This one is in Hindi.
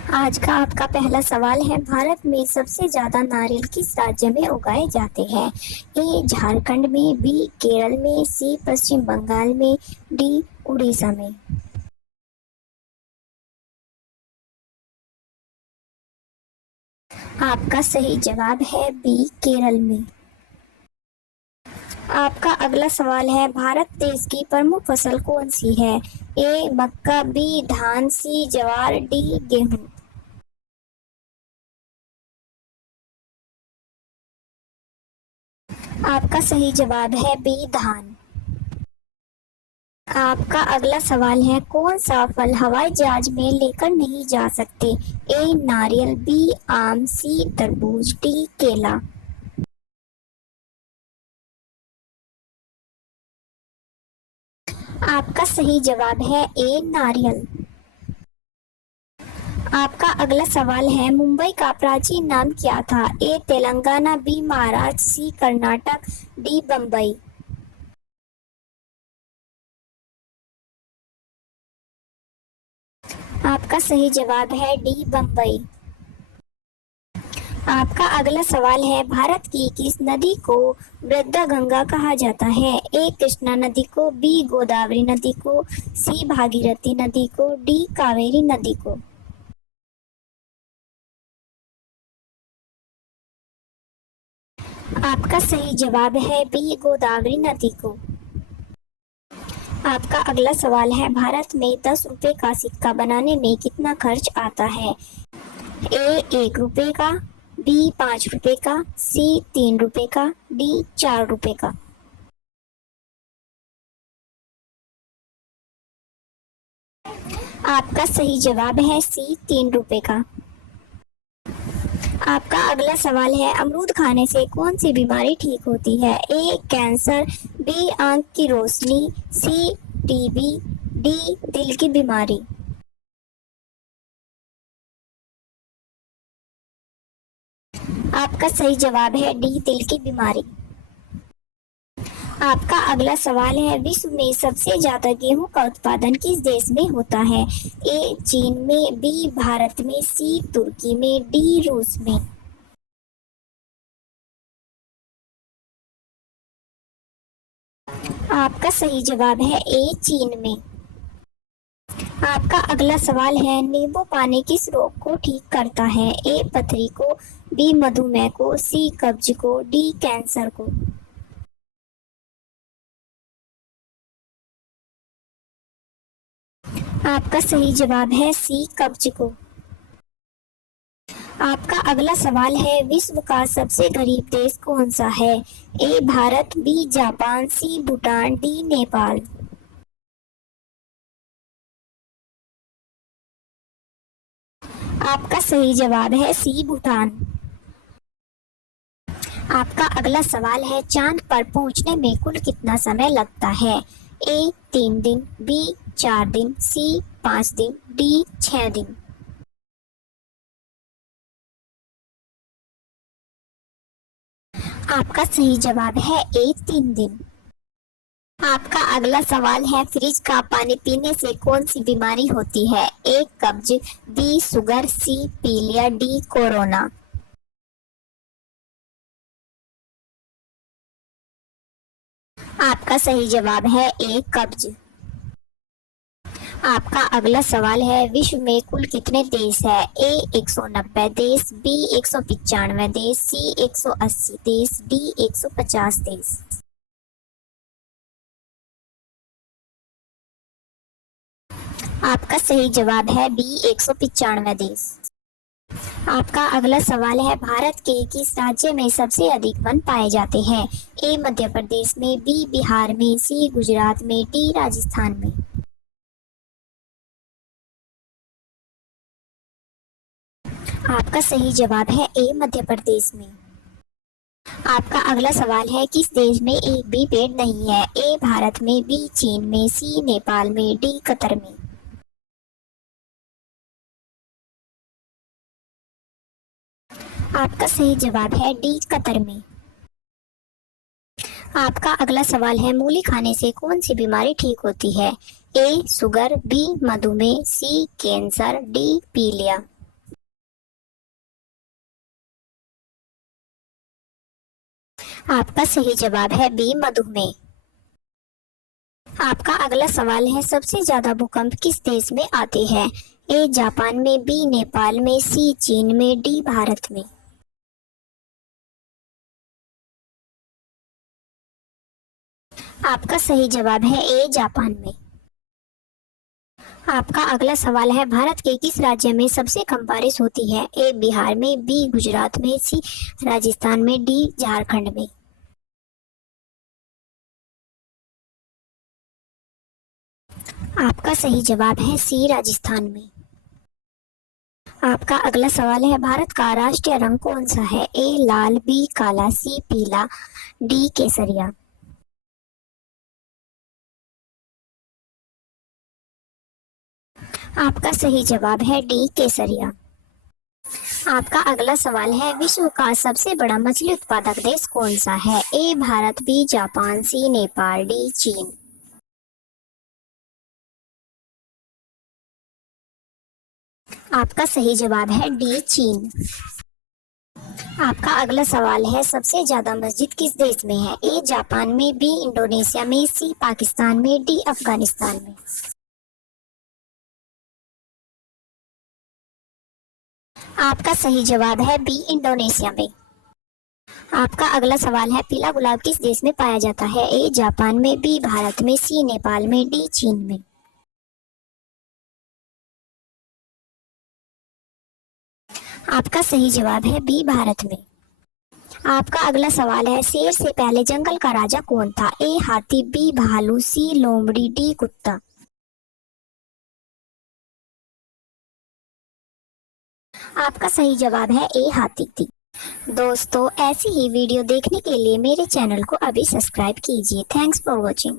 आज का आपका पहला सवाल है, भारत में सबसे ज्यादा नारियल किस राज्य में उगाए जाते हैं? ए झारखंड में, बी केरल में, सी पश्चिम बंगाल में, डी उड़ीसा में। आपका सही जवाब है बी केरल में। आपका अगला सवाल है, भारत देश की प्रमुख फसल कौन सी है? ए मक्का, बी धान, सी ज्वार, डी गेहूं। आपका सही जवाब है बी धान। आपका अगला सवाल है, कौन सा फल हवाई जहाज में लेकर नहीं जा सकते? ए नारियल, बी आम, सी तरबूज, डी केला। आपका सही जवाब है ए नारियल। आपका अगला सवाल है, मुंबई का प्राचीन नाम क्या था? ए तेलंगाना, बी महाराष्ट्र, सी कर्नाटक, डी बम्बई। आपका सही जवाब है डी बम्बई। आपका अगला सवाल है, भारत की किस नदी को वृद्धा गंगा कहा जाता है? ए कृष्णा नदी को, बी गोदावरी नदी को, सी भागीरथी नदी को, डी कावेरी नदी को। आपका सही जवाब है बी गोदावरी नदी को। आपका अगला सवाल है, भारत में 10 रुपए का सिक्का बनाने में कितना खर्च आता है? ए 1 रुपए का, बी 5 रुपए का, सी 3 रुपए का, डी 4 रुपए का। आपका सही जवाब है सी 3 रुपए का। आपका अगला सवाल है, अमरूद खाने से कौन सी बीमारी ठीक होती है? ए कैंसर, बी आंख की रोशनी, सी टीबी, डी दिल की बीमारी। आपका सही जवाब है डी दिल की बीमारी। आपका अगला सवाल है, विश्व में सबसे ज्यादा गेहूं का उत्पादन किस देश में होता है? ए चीन में, बी भारत में, सी तुर्की में, डी रूस में। आपका सही जवाब है ए चीन में। आपका अगला सवाल है, नींबू पानी किस रोग को ठीक करता है? ए पथरी को, बी मधुमेह को, सी कब्ज को, डी कैंसर को। आपका सही जवाब है सी कब्ज को। आपका अगला सवाल है, विश्व का सबसे गरीब देश कौन सा है? ए भारत, बी जापान, सी भूटान, डी नेपाल। आपका सही जवाब है सी भूटान। आपका अगला सवाल है, चांद पर पहुंचने में कुल कितना समय लगता है? ए 3 दिन, बी 4 दिन, सी 5 दिन, डी 6 दिन। आपका सही जवाब है ए 3 दिन। आपका अगला सवाल है, फ्रिज का पानी पीने से कौन सी बीमारी होती है? ए कब्ज, बी शुगर, सी पीलिया, डी कोरोना। आपका सही जवाब है ए कब्ज। आपका अगला सवाल है, विश्व में कुल कितने देश है? ए 190 देश, बी 195 देश, सी 180 देश, डी 150 देश। आपका सही जवाब है बी 195 देश। आपका अगला सवाल है, भारत के किस राज्य में सबसे अधिक वन पाए जाते हैं? ए मध्य प्रदेश में, बी बिहार में, सी गुजरात में, डी राजस्थान में। आपका सही जवाब है ए मध्य प्रदेश में। आपका अगला सवाल है, किस देश में एक भी पेड़ नहीं है? ए भारत में, बी चीन में, सी नेपाल में, डी कतर में। आपका सही जवाब है डी कतर में। आपका अगला सवाल है, मूली खाने से कौन सी बीमारी ठीक होती है? ए शुगर, बी मधुमेह, सी कैंसर, डी पीलिया। आपका सही जवाब है बी मधुमेह। आपका अगला सवाल है, सबसे ज्यादा भूकंप किस देश में आते हैं? ए जापान में, बी नेपाल में, सी चीन में, डी भारत में। आपका सही जवाब है ए जापान में। आपका अगला सवाल है, भारत के किस राज्य में सबसे कम बारिश होती है? ए बिहार में, बी गुजरात में, सी राजस्थान में, डी झारखंड में। आपका सही जवाब है सी राजस्थान में। आपका अगला सवाल है, भारत का राष्ट्रीय रंग कौन सा है? ए लाल, बी काला, सी पीला, डी केसरिया। आपका सही जवाब है डी केसरिया। आपका अगला सवाल है, विश्व का सबसे बड़ा मछली उत्पादक देश कौन सा है? ए भारत, बी जापान, सी नेपाल, डी चीन। आपका सही जवाब है डी चीन। आपका अगला सवाल है, सबसे ज्यादा मस्जिद किस देश में है? ए जापान में, बी इंडोनेशिया में, सी पाकिस्तान में, डी अफगानिस्तान में। आपका सही जवाब है बी इंडोनेशिया में। आपका अगला सवाल है, पीला गुलाब किस देश में पाया जाता है? ए जापान में, बी भारत में, सी नेपाल में, डी चीन में। आपका सही जवाब है बी भारत में। आपका अगला सवाल है, शेर से पहले जंगल का राजा कौन था? ए हाथी, बी भालू, सी लोमड़ी, डी कुत्ता। आपका सही जवाब है ए हाथी थी। दोस्तों, ऐसी ही वीडियो देखने के लिए मेरे चैनल को अभी सब्सक्राइब कीजिए। Thanks for watching.